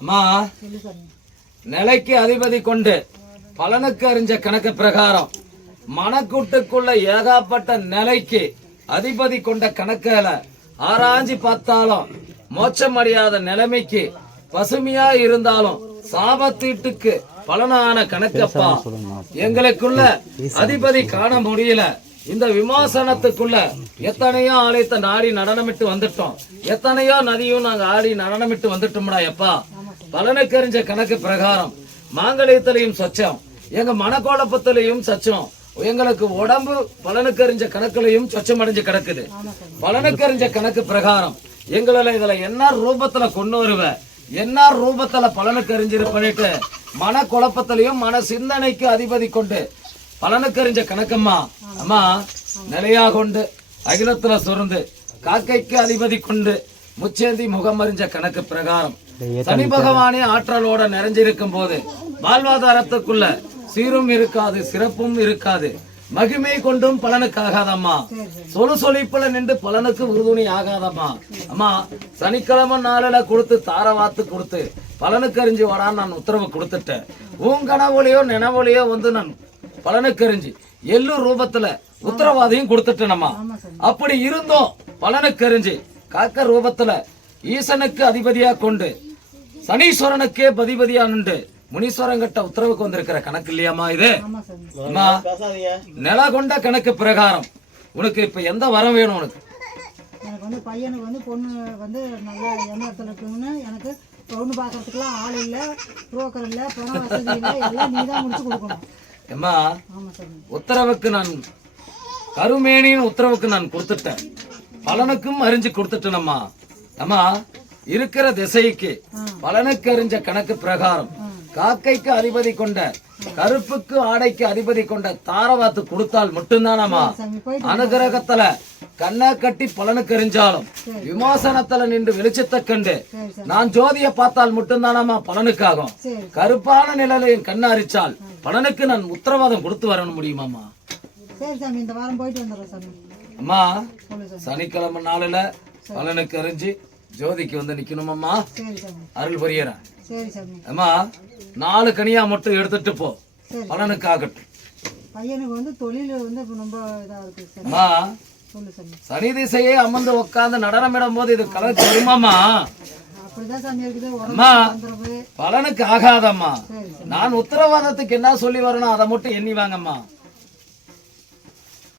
அம்மா, நிலைக்கு அதிபதி கொண்டு பலனுக்கு அறிஞ்ச கணக்கு பிரகாரம் மனக்கூட்டுக்குள்ள ஏகாப்பட்ட நிலைக்கு அதிபதி கொண்ட கணக்குல ஆராய்ச்சி பார்த்தாலும் மோட்சம் அடையாத நிலைமைக்கு பசுமையா இருந்தாலும் சாபத்தீட்டுக்கு பலனான கணக்கப்பா. எங்களுக்குள்ள அதிபதி காண முடியல. இந்த விமோசனத்துக்குள்ள எத்தனையோ ஆலயத்தை நாடி நடனமிட்டு வந்துட்டோம், எத்தனையோ நதியும் நாங்க ஆடி நடனமிட்டு வந்துட்டோம்டா எப்பா. பலனுக்கு அறிஞ்ச கணக்கு பிரகாரம் மாங்கல்யத்திலையும் சச்சம், எங்க மனக்குழப்பத்திலையும் சச்சம், எங்களுக்கு உடம்பு பலனுக்கு அறிஞ்ச கணக்குலையும் சொச்சம் அடைஞ்சு கிடக்குது. பலனுக்கு அறிஞ்ச கணக்கு பிரகாரம் எங்களை இதுல என்ன ரூபத்துல கொண்டு வருவ, என்ன ரூபத்துல பலனுக்கு அறிஞ்சிரு பண்ணிட்டு மன குழப்பத்திலையும் மன சிந்தனைக்கு அதிபதி கொண்டு பலனுக்கு அறிஞ்ச கணக்கம்மா. அம்மா, நிலையா கொண்டு அகிலத்துல சுருந்து காக்கைக்கு அதிபதி கொண்டு முச்சேந்தி முகம் அறிஞ்ச கணக்கு பிரகாரம் சனி பகவானே ஆற்றலோட நிறைஞ்சிருக்கும் போது வாழ்வாதாரத்துக்குள்ள சீரும் இருக்காது, சிறப்பும் இருக்காது, மகிமை கொண்டும் பலனுக்கு ஆகாதம்மா. சொலிப்புல நின்று பலனுக்கு உறுதுணை ஆகாதம்மா. அம்மா, சனிக்கிழமை நாளில கொடுத்து தாரவாத்து கொடுத்து பலனுக்கு அறிஞ்சு வாடான்னு நான் உத்தரவு கொடுத்துட்டேன். உன் கனவுலையோ நினைவுலையோ வந்து நான் பலனுக்கு அறிஞ்சு எல்லு ரூபத்துல உத்தரவாதையும் கொடுத்துட்டேனம்மா. அப்படி இருந்தோம் பலனுக்கு அறிஞ்சு காக்க ரூபத்துல ஈசனுக்கு அதிபதியா கொண்டு சனீஸ்வரனுக்கே பதிபதியா நின்று முனீஸ்வரங்கிட்ட உத்தரவுக்கு வந்திருக்கிற கணக்கு இல்லையாமா இது? நில கொண்ட கணக்கு பிரகாரம் உனக்கு இப்ப எந்த வரம் வேணும்? உனக்கு எனக்கு வந்து பையனுக்கு வந்து பொண்ணு வந்து நல்ல எண்ணத்துல இருக்குன்னு, எனக்கு பொண்ணு பாக்குறதுக்குலாம் ஆள் இல்ல, புரோக்கர் இல்ல, பண வசதி இல்ல, எல்லாம் நீ தான் முடிச்சு கொடுக்கணும். அம்மா, உத்தரவுக்கு நான் கருமேனியின் உத்தரவுக்கு நான் கொடுத்துட்டேன், பலனுக்கும் அறிஞ்சு கொடுத்துட்டேனம்மா. அம்மா, இருக்கிற திசைக்கு பலனுக்கு அறிஞ்ச கணக்கு பிரகாரம் காக்கைக்கு அதிபதி கொண்ட கருப்புக்கு ஆடைக்கு அதிபதி கொண்ட தாரவாத்து கொடுத்தால் மட்டும்தானம்மா அனுகிரகத்துல கண்ணை கட்டி பலனுக்கு அறிஞ்சாலும் விமோசனத்துல நின்று வெளிச்சத்தை கண்டு நான் ஜோதியை பார்த்தால் மட்டும்தானம்மா பலனுக்காகும். கருப்பான நிலையில என் கண்ணை அரிச்சால் பலனுக்கு நான் உத்தரவாதம் கொடுத்து வர முடியுமாமா? அம்மா, சனிக்கிழமை நாளில பலனுக்கு அறிஞ்சு ஜோதிக்கு வந்து நிக்கணுமம்மா. அருள் புரியறேன். அம்மா, 4 கனியா மட்டும் எடுத்துட்டு போ, பலனுக்கு ஆகட்டும். பையனுக்கு வந்து தொழில் வந்து ரொம்ப இதா இருக்கு. அம்மா, சனி திசையே அமர்ந்து உட்கார்ந்து நடனமிடும் போது இது கலக்கு வருமாமா? அப்படிதான் சாமி இருக்குது. அம்மா, பலனுக்கு ஆகாதம்மா. நான் உத்தரவாதத்துக்கு என்ன சொல்லி வரணும் அதை மட்டும் எண்ணி வாங்கம்மா.